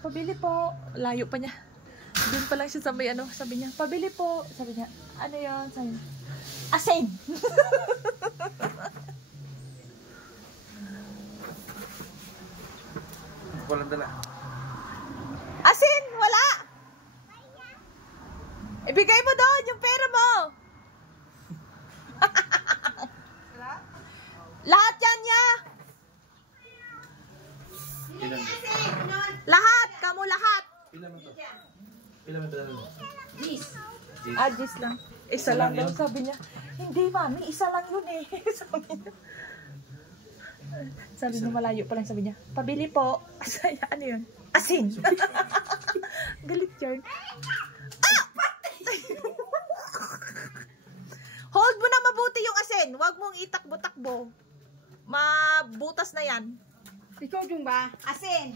Pabili po. Layo pa niya. Doon pa lang siya sa may ano, sabi niya, pabili po. Sabi niya, ano yun? Sabi niya, asin! Walang dala. Asin! Wala! Ibigay mo doon yung pera mo! Lahat yan niya! Lahat! Kamu lahat! Pila mo to? Pila mo dala mo? Gis lang. Isa lang daw sabi niya. Hindi mami, isa lang yun eh. Sabi niya. Sabi niya malayo pa lang sabi niya. Pabili po. Asaya, ano yun? Asin. Galit yun. Ah! Hold mo na mabuti yung asin. Huwag mong itakbo-takbo. Mabutas na yan. Ikaw yung ba? Asin.